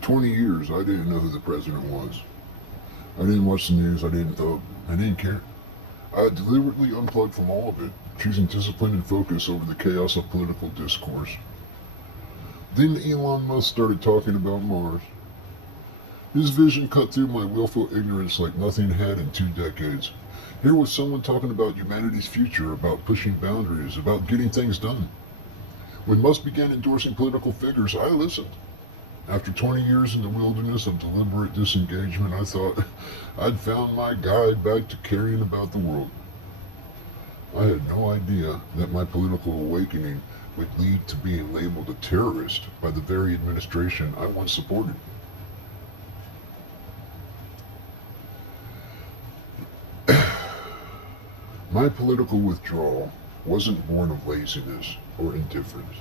For 20 years, I didn't know who the president was. I didn't watch the news, I didn't vote, I didn't care. I deliberately unplugged from all of it, choosing discipline and focus over the chaos of political discourse. Then Elon Musk started talking about Mars. His vision cut through my willful ignorance like nothing had in 2 decades. Here was someone talking about humanity's future, about pushing boundaries, about getting things done. When Musk began endorsing political figures, I listened. After 20 years in the wilderness of deliberate disengagement, I thought I'd found my guide back to caring about the world. I had no idea that my political awakening would lead to being labeled a terrorist by the very administration I once supported. My political withdrawal wasn't born of laziness or indifference.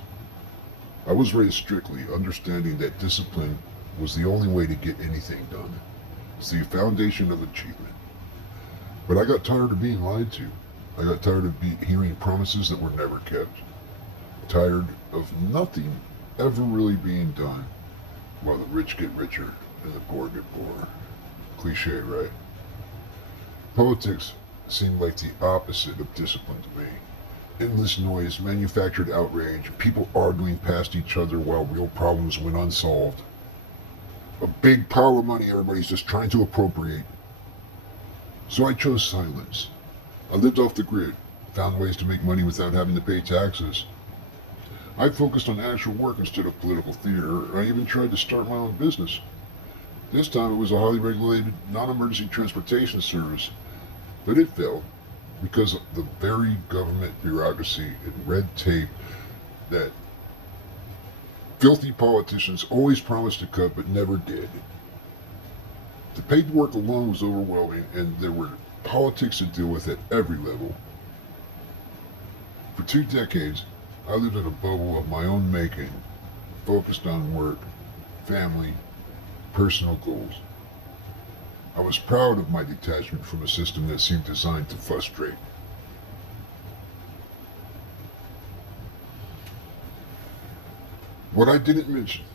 I was raised strictly, understanding that discipline was the only way to get anything done. It's the foundation of achievement. But I got tired of being lied to. I got tired of hearing promises that were never kept. Tired of nothing ever really being done, while the rich get richer and the poor get poorer. Cliche, right? Politics seemed like the opposite of discipline to me. Endless noise, manufactured outrage, people arguing past each other while real problems went unsolved. A big pile of money everybody's just trying to appropriate. So I chose silence. I lived off the grid, found ways to make money without having to pay taxes. I focused on actual work instead of political theater. I even tried to start my own business. This time it was a highly regulated, non-emergency transportation service, but it failed because of the very government bureaucracy and red tape that filthy politicians always promised to cut but never did. The paperwork alone was overwhelming, and there were politics to deal with at every level. For 2 decades, I lived in a bubble of my own making, focused on work, family, personal goals. I was proud of my detachment from a system that seemed designed to frustrate. What I didn't mention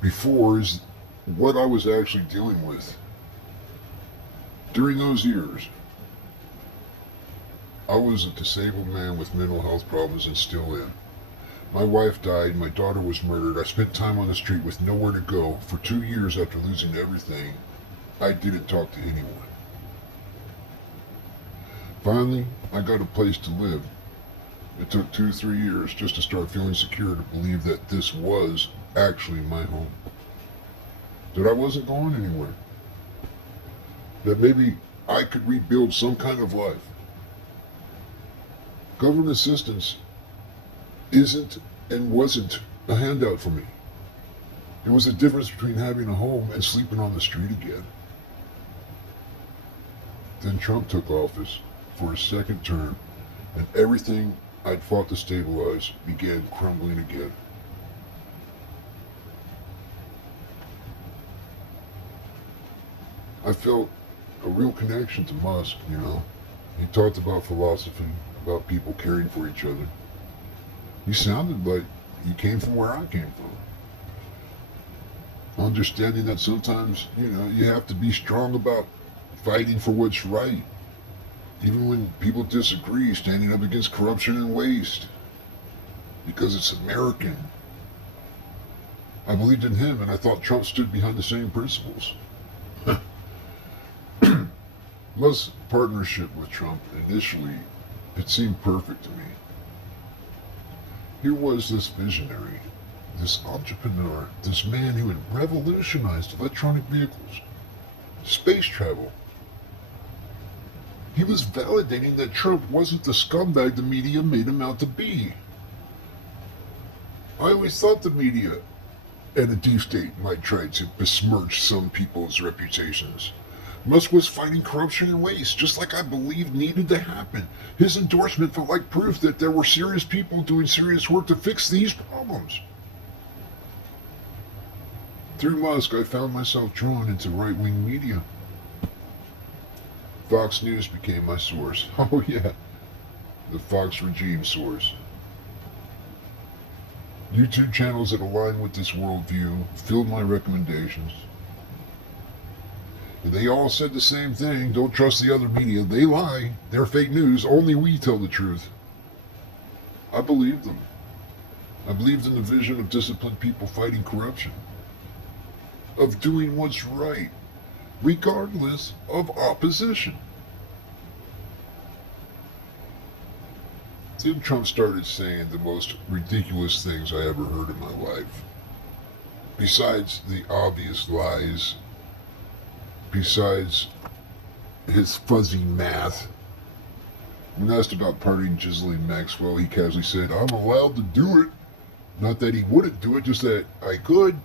before is what I was actually dealing with. During those years, I was a disabled man with mental health problems and still am. My wife died, my daughter was murdered, I spent time on the street with nowhere to go. For 2 years after losing everything, I didn't talk to anyone. Finally, I got a place to live. It took 2-3 years just to start feeling secure to believe that this was actually my home. That I wasn't going anywhere. That maybe I could rebuild some kind of life. Government assistance isn't and wasn't a handout for me. It was the difference between having a home and sleeping on the street again. Then Trump took office for his second term, and everything I'd fought to stabilize began crumbling again. I felt a real connection to Musk, you know. He talked about philosophy, about people caring for each other. He sounded like he came from where I came from. Understanding that sometimes, you have to be strong about fighting for what's right. Even when people disagree, standing up against corruption and waste. Because it's American. I believed in him, and I thought Trump stood behind the same principles. Musk's partnership with Trump, initially, it seemed perfect to me. Here was this visionary, this entrepreneur, this man who had revolutionized electronic vehicles, space travel. He was validating that Trump wasn't the scumbag the media made him out to be. I always thought the media and the deep state might try to besmirch some people's reputations. Musk was fighting corruption and waste, just like I believed needed to happen. His endorsement felt like proof that there were serious people doing serious work to fix these problems. Through Musk, I found myself drawn into right-wing media. Fox News became my source. Oh yeah, the Fox regime source. YouTube channels that align with this worldview filled my recommendations. And they all said the same thing. Don't trust the other media. They lie. They're fake news. Only we tell the truth. I believed them. I believed in the vision of disciplined people fighting corruption, of doing what's right, regardless of opposition. Then Trump started saying the most ridiculous things I ever heard in my life. Besides the obvious lies, besides his fuzzy math. When asked about pardoning Ghislaine Maxwell, he casually said, "I'm allowed to do it." Not that he wouldn't do it, just that I could.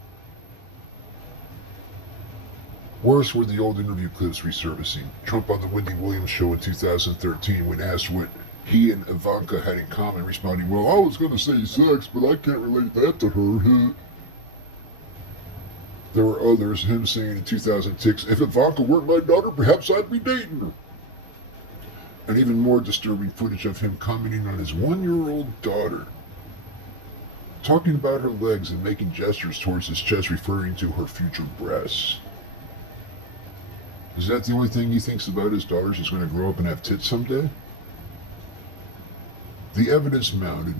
Worse were the old interview clips resurfacing. Trump on the Wendy Williams show in 2013 when asked what he and Ivanka had in common, responding, "Well, I was going to say sex, but I can't relate that to her." There were others, him saying in 2006, "If Ivanka weren't my daughter, perhaps I'd be dating her." And even more disturbing footage of him commenting on his 1-year-old daughter, talking about her legs and making gestures towards his chest, referring to her future breasts. Is that the only thing he thinks about his daughters is going to grow up and have tits someday? The evidence mounted.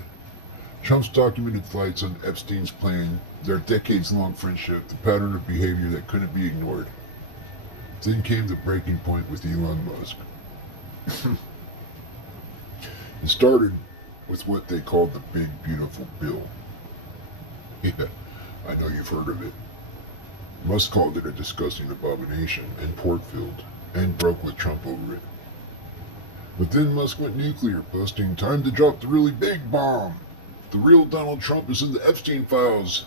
Trump's documented flights on Epstein's plane, their decades-long friendship, the pattern of behavior that couldn't be ignored. Then came the breaking point with Elon Musk. It started with what they called the Big Beautiful Bill. Yeah, I know you've heard of it. Musk called it a disgusting abomination and pork-filled, and broke with Trump over it. But then Musk went nuclear, posting, "Time to drop the really big bomb. The real Donald Trump is in the Epstein files.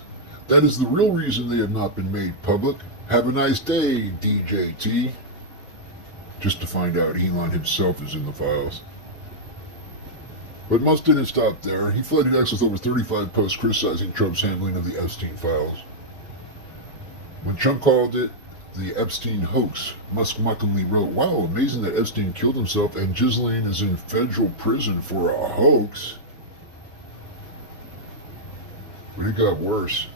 That is the real reason they have not been made public. Have a nice day, DJT." Just to find out Elon himself is in the files. But Musk didn't stop there. He flooded X with over 35 posts criticizing Trump's handling of the Epstein files. When Trump called it the Epstein hoax, Musk mockingly wrote, "Wow, amazing that Epstein killed himself and Ghislaine is in federal prison for a hoax." But it got worse.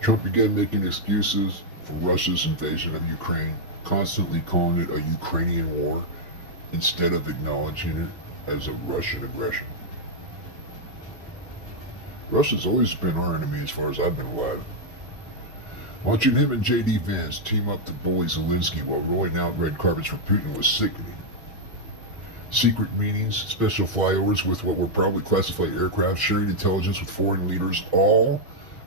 Trump began making excuses for Russia's invasion of Ukraine, constantly calling it a Ukrainian war instead of acknowledging it as a Russian aggression. Russia's always been our enemy as far as I've been alive. Watching him and J.D. Vance team up to bully Zelensky while rolling out red carpets for Putin was sickening. Secret meetings, special flyovers with what were probably classified aircraft, sharing intelligence with foreign leaders, all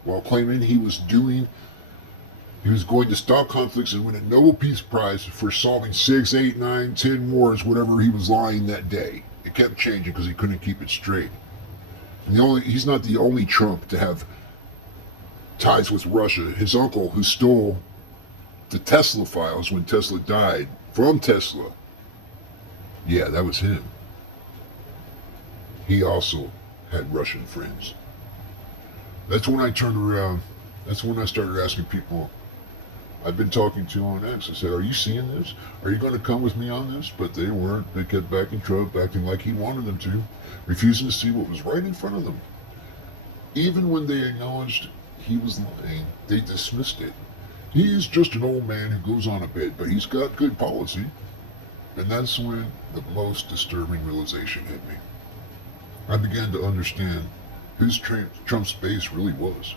while claiming he was going to stop conflicts and win a Nobel Peace Prize for solving 6, 8, 9, 10 wars, whatever he was lying that day. It kept changing because he couldn't keep it straight. And he's not the only Trump to have ties with Russia. His uncle, who stole the Tesla files when Tesla died from Tesla, yeah, that was him. He also had Russian friends. That's when I turned around. That's when I started asking people I've been talking to on X. I said, "Are you seeing this? Are you going to come with me on this?" But they weren't. They kept backing Trump, acting like he wanted them to, refusing to see what was right in front of them. Even when they acknowledged he was lying, they dismissed it. He is just an old man who goes on a bit, but he's got good policy. And that's when the most disturbing realization hit me. I began to understand whose Trump's base really was.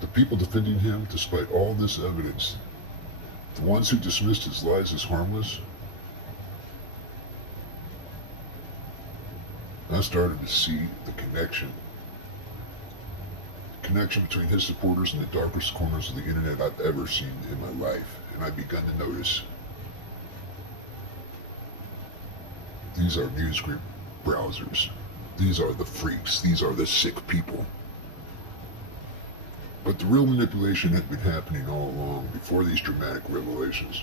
The people defending him despite all this evidence, the ones who dismissed his lies as harmless. I started to see the connection between his supporters and the darkest corners of the internet I've ever seen in my life, and I begun to notice these are newsgroup browsers. These are the freaks. These are the sick people. But the real manipulation had been happening all along before these dramatic revelations.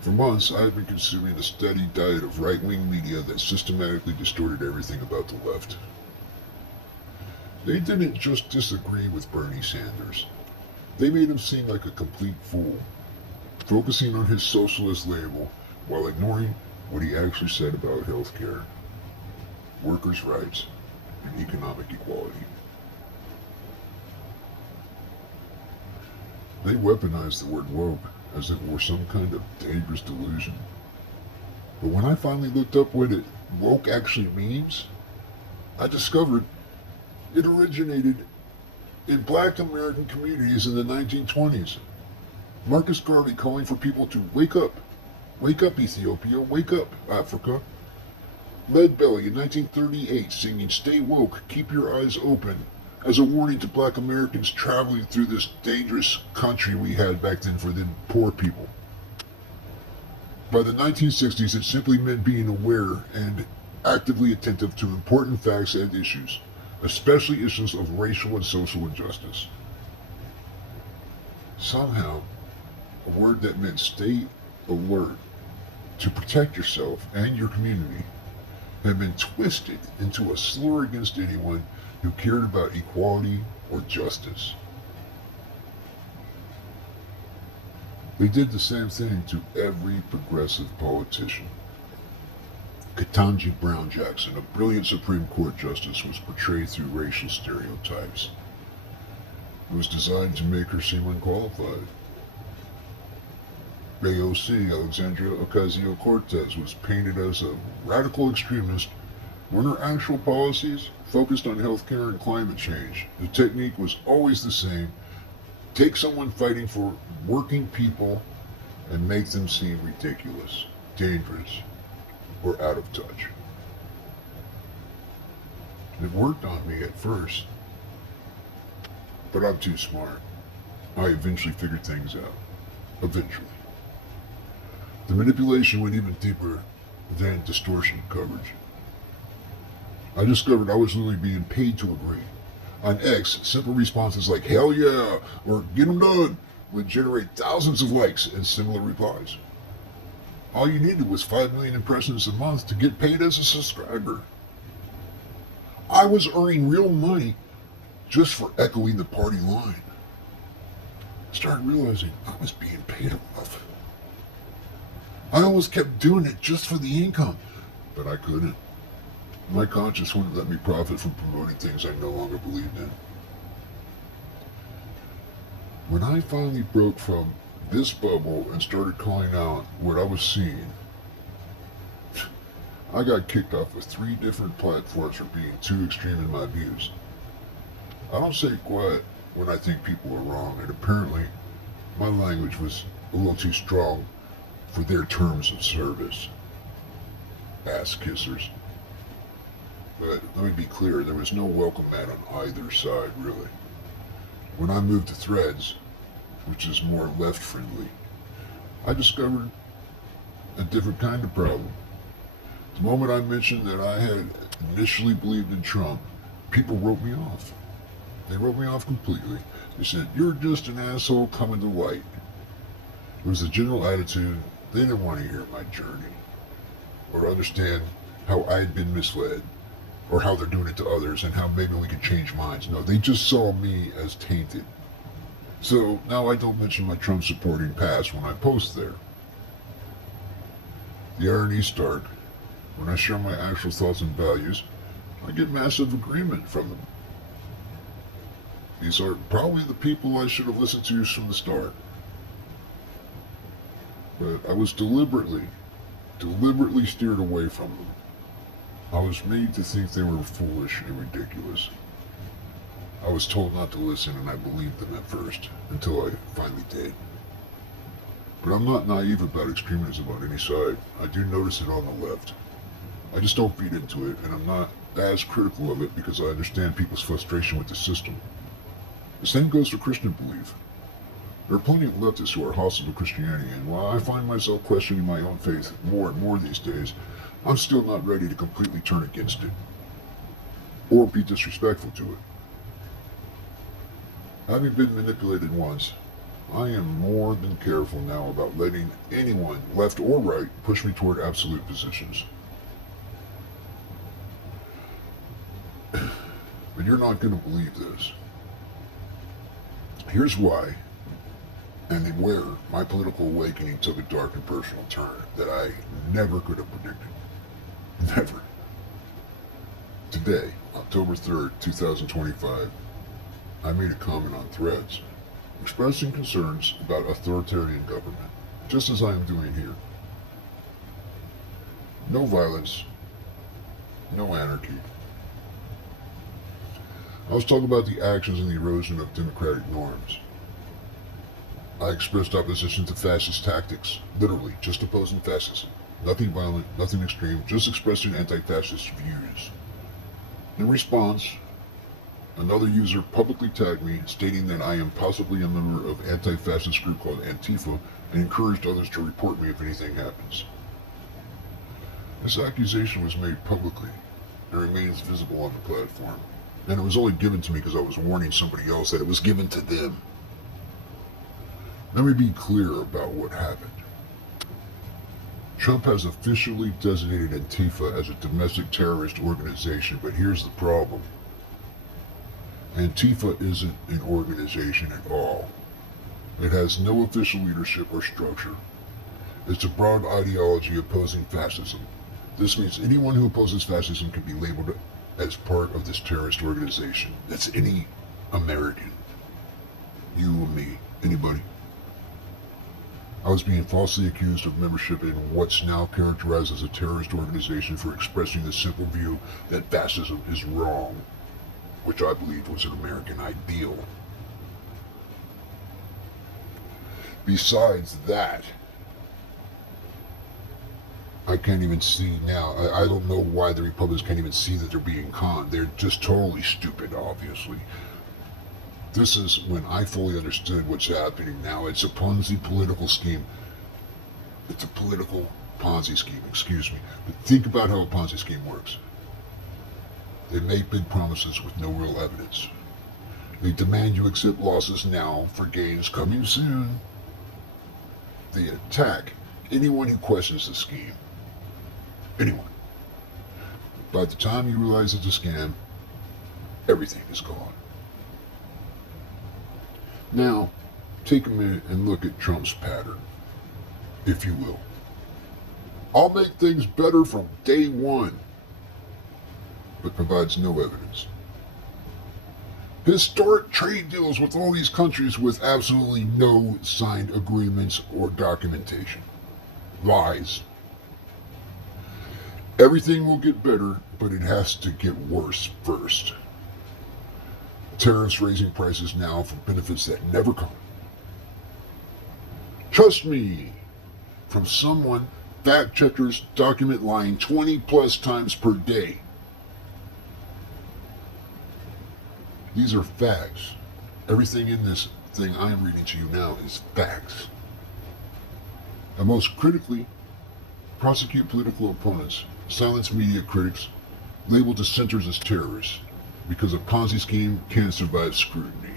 For months, I had been consuming a steady diet of right-wing media that systematically distorted everything about the left. They didn't just disagree with Bernie Sanders. They made him seem like a complete fool, focusing on his socialist label while ignoring what he actually said about health care, workers' rights, and economic equality. They weaponized the word woke as if it were some kind of dangerous delusion. But when I finally looked up what woke actually means, I discovered it originated in black American communities in the 1920s. Marcus Garvey calling for people to wake up. Wake up, Ethiopia. Wake up, Africa. Lead Belly in 1938 singing Stay Woke, Keep Your Eyes Open as a warning to black Americans traveling through this dangerous country we had back then for the poor people. By the 1960s, it simply meant being aware and actively attentive to important facts and issues, especially issues of racial and social injustice. Somehow, a word that meant stay alert to protect yourself and your community had been twisted into a slur against anyone who cared about equality or justice. They did the same thing to every progressive politician. Ketanji Brown Jackson, a brilliant Supreme Court justice, was portrayed through racial stereotypes. It was designed to make her seem unqualified. AOC, Alexandria Ocasio-Cortez, was painted as a radical extremist when her actual policies focused on healthcare and climate change. The technique was always the same: take someone fighting for working people and make them seem ridiculous, dangerous, or out of touch. It worked on me at first, but I'm too smart. I eventually figured things out. Eventually. The manipulation went even deeper than distortion coverage. I discovered I was literally being paid to agree. On X, simple responses like "hell yeah" or "get them done" would generate thousands of likes and similar replies. All you needed was 5 million impressions a month to get paid as a subscriber. I was earning real money just for echoing the party line. I started realizing I was being paid enough. I always kept doing it just for the income, but I couldn't. My conscience wouldn't let me profit from promoting things I no longer believed in. When I finally broke from this bubble and started calling out what I was seeing, I got kicked off of 3 different platforms for being too extreme in my views. I don't say quiet when I think people are wrong, and apparently my language was a little too strong for their terms of service. Ass kissers. But let me be clear, there was no welcome mat on either side, really. When I moved to Threads, which is more left-friendly, I discovered a different kind of problem. The moment I mentioned that I had initially believed in Trump, people wrote me off. They wrote me off completely. They said, "You're just an asshole coming to light." It was the general attitude. They didn't want to hear my journey or understand how I had been misled or how they're doing it to others and how maybe we could change minds. No, they just saw me as tainted. So now I don't mention my Trump supporting past when I post there. The irony is stark. When I share my actual thoughts and values, I get massive agreement from them. These are probably the people I should have listened to from the start. But I was deliberately steered away from them. I was made to think they were foolish and ridiculous. I was told not to listen, and I believed them at first, until I finally did. But I'm not naive about extremism on any side. I do notice it on the left. I just don't feed into it, and I'm not as critical of it because I understand people's frustration with the system. The same goes for Christian belief. There are plenty of leftists who are hostile to Christianity, and while I find myself questioning my own faith more and more these days, I'm still not ready to completely turn against it, or be disrespectful to it. Having been manipulated once, I am more than careful now about letting anyone, left or right, push me toward absolute positions. But you're not going to believe this. Here's why and then where my political awakening took a dark and personal turn that I never could have predicted. Never. Today, October 3rd, 2025, I made a comment on Threads, expressing concerns about authoritarian government, just as I am doing here. No violence, no anarchy. I was talking about the actions and the erosion of democratic norms. I expressed opposition to fascist tactics, literally, just opposing fascism. Nothing violent, nothing extreme, just expressing anti-fascist views. In response, another user publicly tagged me, stating that I am possibly a member of an anti-fascist group called Antifa, and encouraged others to report me if anything happens. This accusation was made publicly and remains visible on the platform. And it was only given to me because I was warning somebody else that it was given to them. Let me be clear about what happened. Trump has officially designated Antifa as a domestic terrorist organization, but here's the problem. Antifa isn't an organization at all. It has no official leadership or structure. It's a broad ideology opposing fascism. This means anyone who opposes fascism can be labeled as part of this terrorist organization. That's any American. You and me. Anybody. I was being falsely accused of membership in what's now characterized as a terrorist organization for expressing the simple view that fascism is wrong, which I believed was an American ideal. Besides that, I can't even see now. I don't know why the Republicans can't even see that they're being conned. They're just totally stupid, obviously. This is when I fully understood what's happening now. It's a Ponzi political scheme. It's a political Ponzi scheme, excuse me. But think about how a Ponzi scheme works. They make big promises with no real evidence. They demand you accept losses now for gains coming soon. They attack anyone who questions the scheme. Anyone. By the time you realize it's a scam, everything is gone. Now, take a minute and look at Trump's pattern, if you will. I'll make things better from day one, but provides no evidence. Historic trade deals with all these countries with absolutely no signed agreements or documentation. Lies. Everything will get better, but it has to get worse first. Tariffs raising prices now for benefits that never come. Trust me, from someone, fact checkers document lying 20 plus times per day. These are facts. Everything in this thing I am reading to you now is facts. And most critically, prosecute political opponents, silence media critics, label dissenters as terrorists, because a Ponzi scheme can't survive scrutiny.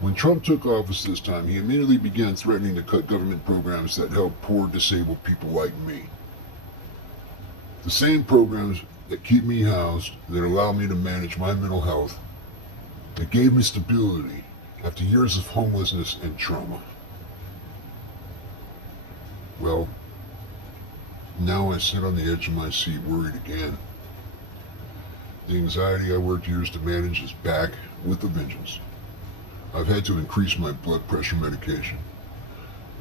When Trump took office this time, he immediately began threatening to cut government programs that help poor disabled people like me. The same programs that keep me housed, that allow me to manage my mental health, that gave me stability after years of homelessness and trauma. Well, now I sit on the edge of my seat worried again. The anxiety I worked years to manage is back with a vengeance. I've had to increase my blood pressure medication.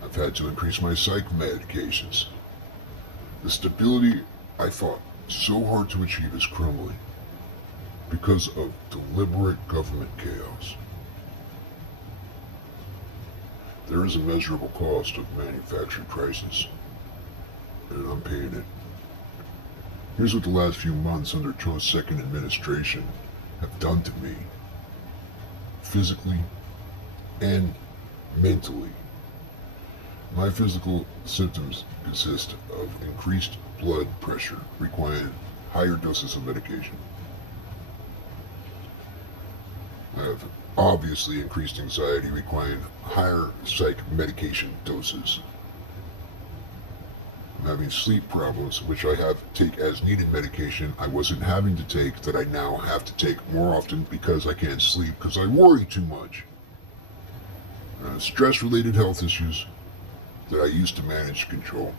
I've had to increase my psych medications. The stability I fought so hard to achieve is crumbling because of deliberate government chaos. There is a measurable cost of manufactured crisis, and I'm paying it. Here's what the last few months under Trump's second administration have done to me, physically and mentally. My physical symptoms consist of increased blood pressure requiring higher doses of medication. I have obviously increased anxiety requiring higher psych medication doses. I'm having sleep problems, which I have to take as needed medication I wasn't having to take, that I now have to take more often because I can't sleep because I worry too much. Stress-related health issues that I used to manage control.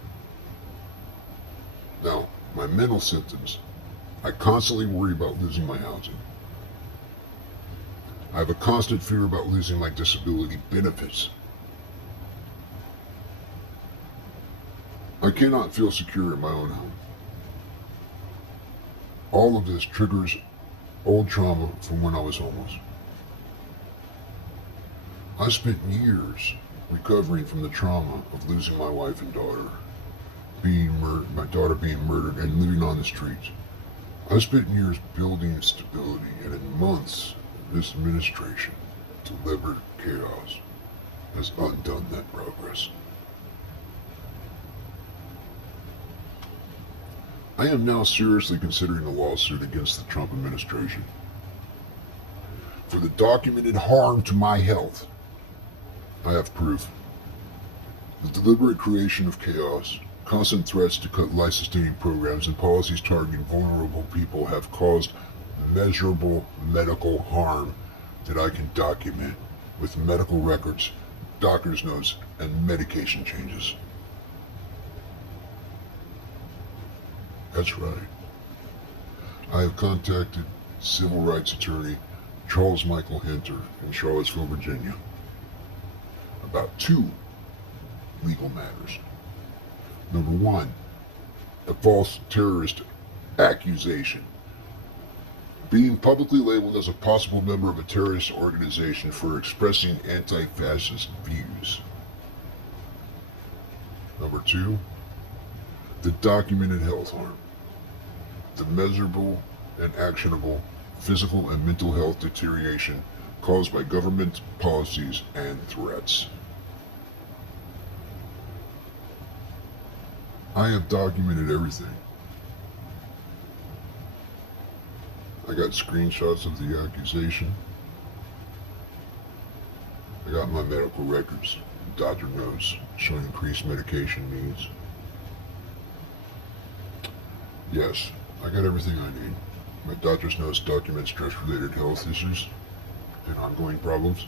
Now, my mental symptoms I constantly worry about losing my housing. I have a constant fear about losing my disability benefits. I cannot feel secure in my own home. All of this triggers old trauma from when I was homeless. I spent years recovering from the trauma of losing my wife and daughter, my daughter being murdered and living on the streets. I spent years building stability, and in months, this administration, deliberate chaos, has undone that progress. I am now seriously considering a lawsuit against the Trump administration for the documented harm to my health. I have proof. The deliberate creation of chaos, constant threats to cut life-sustaining programs, and policies targeting vulnerable people have caused measurable medical harm that I can document with medical records, doctor's notes, and medication changes. That's right. I have contacted civil rights attorney Charles Michael Hunter in Charlottesville, Virginia, about two legal matters. Number one, a false terrorist accusation. Being publicly labeled as a possible member of a terrorist organization for expressing anti-fascist views. Number two, the documented health harm. The measurable and actionable physical and mental health deterioration caused by government policies and threats. I have documented everything. I got screenshots of the accusation. I got my medical records, doctor notes showing increased medication needs. Yes, I got everything I need. My doctor's notes document stress-related health issues and ongoing problems.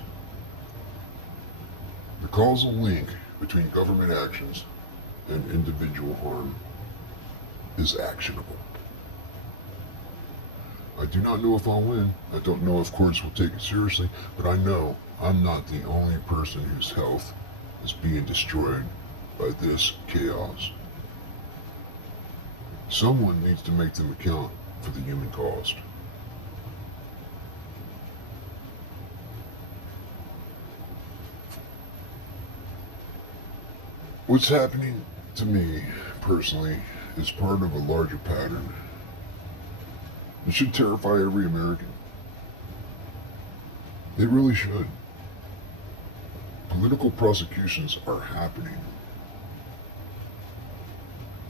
The causal link between government actions and individual harm is actionable. I do not know if I'll win. I don't know if courts will take it seriously, but I know I'm not the only person whose health is being destroyed by this chaos. Someone needs to make them account for the human cost. What's happening to me, personally, is part of a larger pattern. It should terrify every American. They really should. Political prosecutions are happening.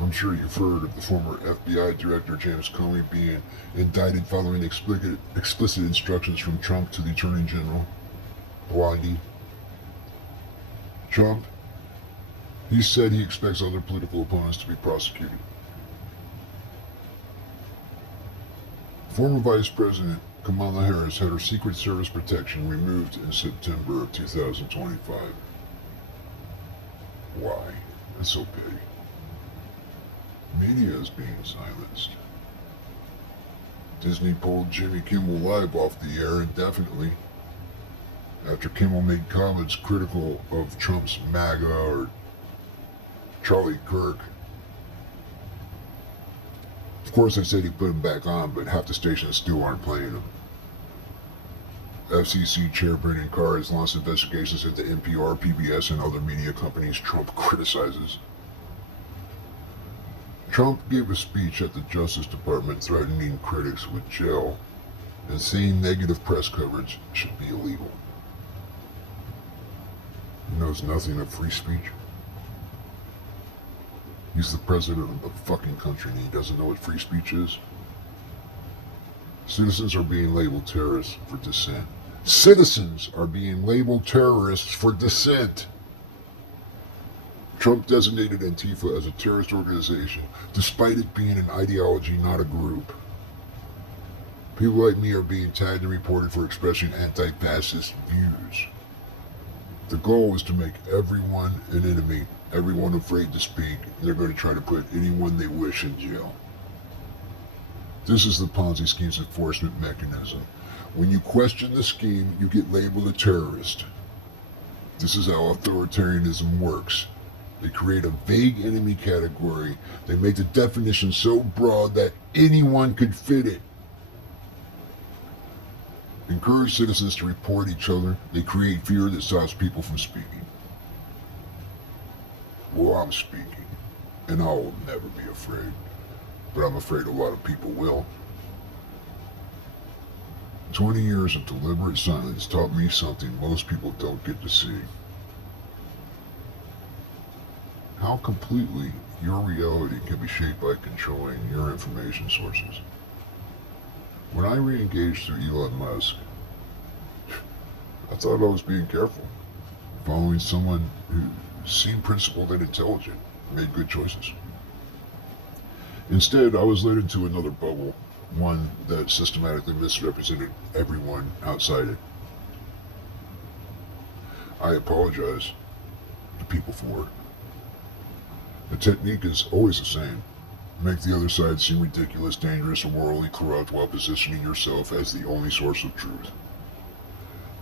I'm sure you've heard of the former FBI Director James Comey being indicted following explicit instructions from Trump to the Attorney General, Blondie. Trump, he said he expects other political opponents to be prosecuted. Former Vice President Kamala Harris had her Secret Service protection removed in September of 2025. Why? That's so petty. Media is being silenced. Disney pulled Jimmy Kimmel Live off the air indefinitely after Kimmel made comments critical of Trump's MAGA or Charlie Kirk. Of course, they said he put him back on, but half the stations still aren't playing him. FCC Chair Brendan Carr has launched investigations into NPR, PBS, and other media companies Trump criticizes. Trump gave a speech at the Justice Department threatening critics with jail and saying negative press coverage should be illegal. He knows nothing of free speech. He's the president of the fucking country and he doesn't know what free speech is. Citizens are being labeled terrorists for dissent. Citizens are being labeled terrorists for dissent. Trump designated Antifa as a terrorist organization, despite it being an ideology, not a group. People like me are being tagged and reported for expressing anti-fascist views. The goal is to make everyone an enemy, everyone afraid to speak, and they're going to try to put anyone they wish in jail. This is the Ponzi scheme's enforcement mechanism. When you question the scheme, you get labeled a terrorist. This is how authoritarianism works. They create a vague enemy category. They make the definition so broad that anyone could fit it. Encourage citizens to report each other. They create fear that stops people from speaking. Well, I'm speaking, and I will never be afraid. But I'm afraid a lot of people will. 20 years of deliberate silence taught me something most people don't get to see. How completely your reality can be shaped by controlling your information sources. When I re-engaged through Elon Musk, I thought I was being careful, following someone who seemed principled and intelligent, made good choices. Instead, I was led into another bubble, one that systematically misrepresented everyone outside it. I apologize to people for it. The technique is always the same. Make the other side seem ridiculous, dangerous, or morally corrupt while positioning yourself as the only source of truth.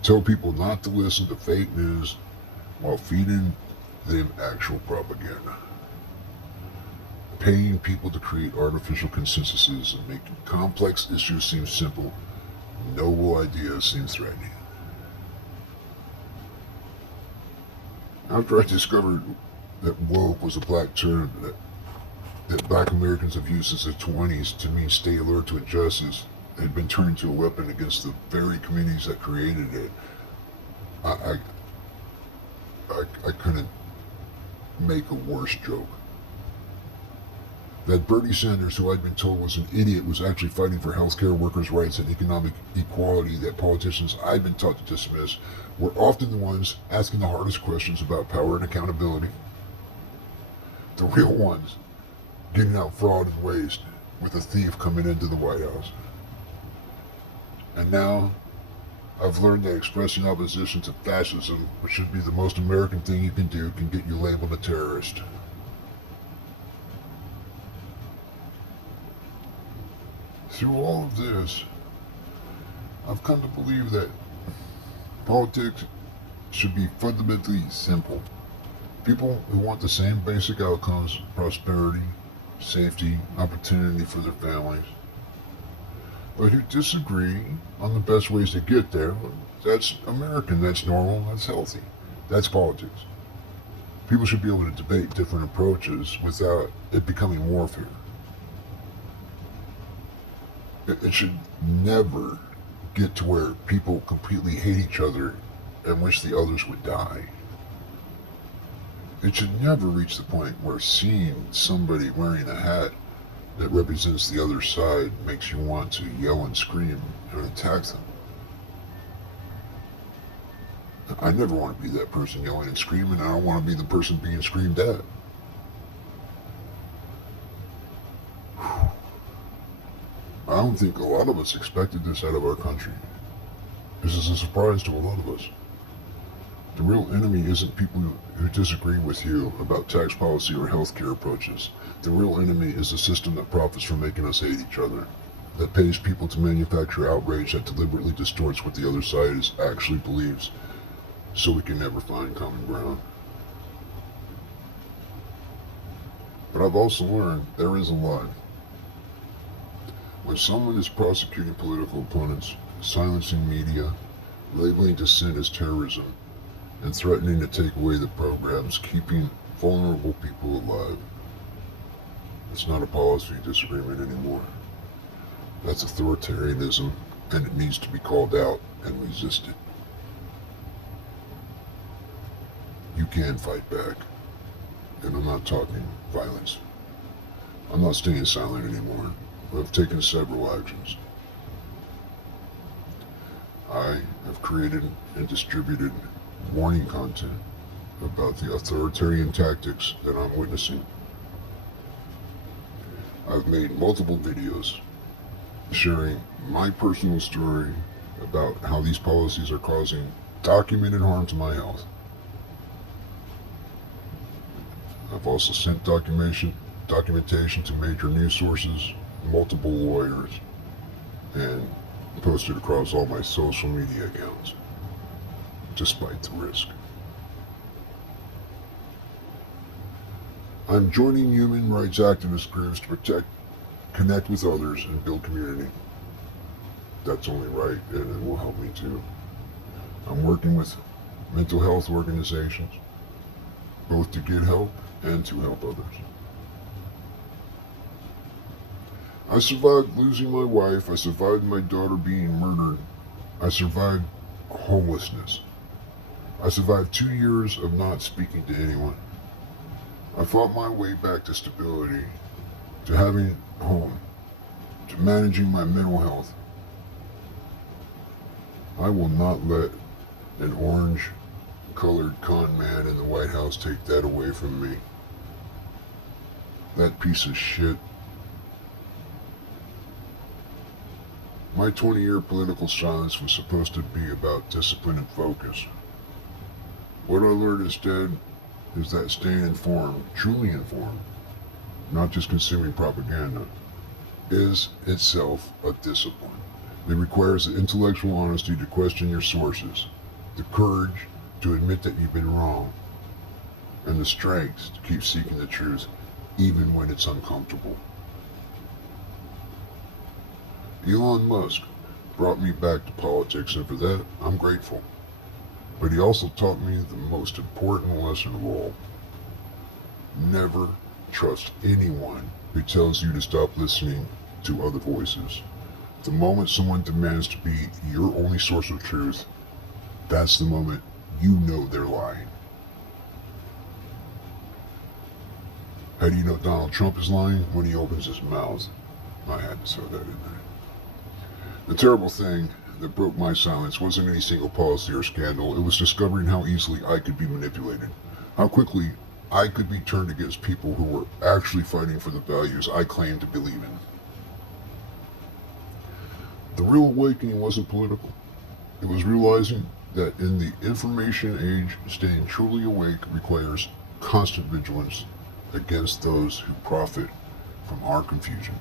Tell people not to listen to fake news while feeding them actual propaganda. Paying people to create artificial consensuses and making complex issues seem simple, noble ideas seem threatening. After I discovered that woke was a black term that black Americans have used since the 20s to mean stay alert to injustice, had been turned into a weapon against the very communities that created it, I couldn't make a worse joke. That Bernie Sanders, who I'd been told was an idiot, was actually fighting for healthcare workers' rights and economic equality that politicians I'd been taught to dismiss were often the ones asking the hardest questions about power and accountability. The real ones getting out fraud and waste with a thief coming into the White House. And now I've learned that expressing opposition to fascism, which should be the most American thing you can do, can get you labeled a terrorist. Through all of this, I've come to believe that politics should be fundamentally simple. People who want the same basic outcomes, prosperity, safety, opportunity for their families, but who disagree on the best ways to get there, that's American, that's normal, that's healthy. That's politics. People should be able to debate different approaches without it becoming warfare. It should never get to where people completely hate each other and wish the others would die. It should never reach the point where seeing somebody wearing a hat that represents the other side makes you want to yell and scream and attack them. I never want to be that person yelling and screaming. I don't want to be the person being screamed at. I don't think a lot of us expected this out of our country. This is a surprise to a lot of us. The real enemy isn't people who disagree with you about tax policy or healthcare approaches. The real enemy is the system that profits from making us hate each other, that pays people to manufacture outrage that deliberately distorts what the other side actually believes, so we can never find common ground. But I've also learned there is a line. When someone is prosecuting political opponents, silencing media, labeling dissent as terrorism, and threatening to take away the programs keeping vulnerable people alive, it's not a policy disagreement anymore. That's authoritarianism, and it needs to be called out and resisted. You can fight back, and I'm not talking violence. I'm not staying silent anymore. I've taken several actions. I have created and distributed warning content about the authoritarian tactics that I'm witnessing. I've made multiple videos sharing my personal story about how these policies are causing documented harm to my health. I've also sent documentation to major news sources multiple lawyers and post it across all my social media accounts, despite the risk. I'm joining human rights activist groups to protect, connect with others, and build community. That's only right, and it will help me too. I'm working with mental health organizations, both to get help and to help others. I survived losing my wife. I survived my daughter being murdered. I survived homelessness. I survived 2 years of not speaking to anyone. I fought my way back to stability, to having a home, to managing my mental health. I will not let an orange-colored con man in the White House take that away from me. That piece of shit. My 20-year political silence was supposed to be about discipline and focus. What I learned instead is that staying informed, truly informed, not just consuming propaganda, is itself a discipline. It requires the intellectual honesty to question your sources, the courage to admit that you've been wrong, and the strength to keep seeking the truth even when it's uncomfortable. Elon Musk brought me back to politics, and for that, I'm grateful. But he also taught me the most important lesson of all. Never trust anyone who tells you to stop listening to other voices. The moment someone demands to be your only source of truth, that's the moment you know they're lying. How do you know Donald Trump is lying? When he opens his mouth. I had to throw that in there. The terrible thing that broke my silence wasn't any single policy or scandal. It was discovering how easily I could be manipulated. How quickly I could be turned against people who were actually fighting for the values I claimed to believe in. The real awakening wasn't political. It was realizing that in the information age, staying truly awake requires constant vigilance against those who profit from our confusion.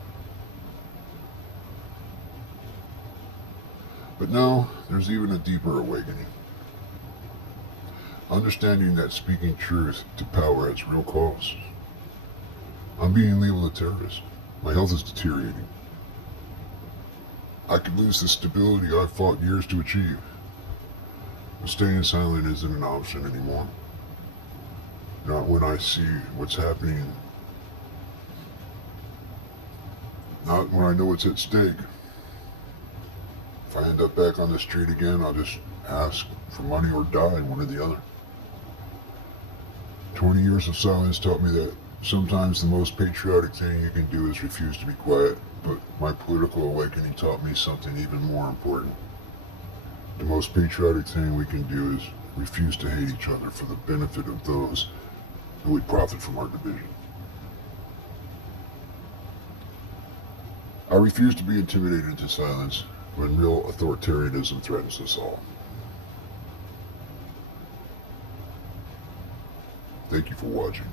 But now, there's even a deeper awakening. Understanding that speaking truth to power has real costs. I'm being labeled a terrorist. My health is deteriorating. I could lose the stability I fought years to achieve. But staying silent isn't an option anymore. Not when I see what's happening. Not when I know what's at stake. If I end up back on the street again, I'll just ask for money or die, one or the other. 20 years of silence taught me that sometimes the most patriotic thing you can do is refuse to be quiet, but my political awakening taught me something even more important. The most patriotic thing we can do is refuse to hate each other for the benefit of those who would profit from our division. I refuse to be intimidated into silence when real authoritarianism threatens us all. Thank you for watching.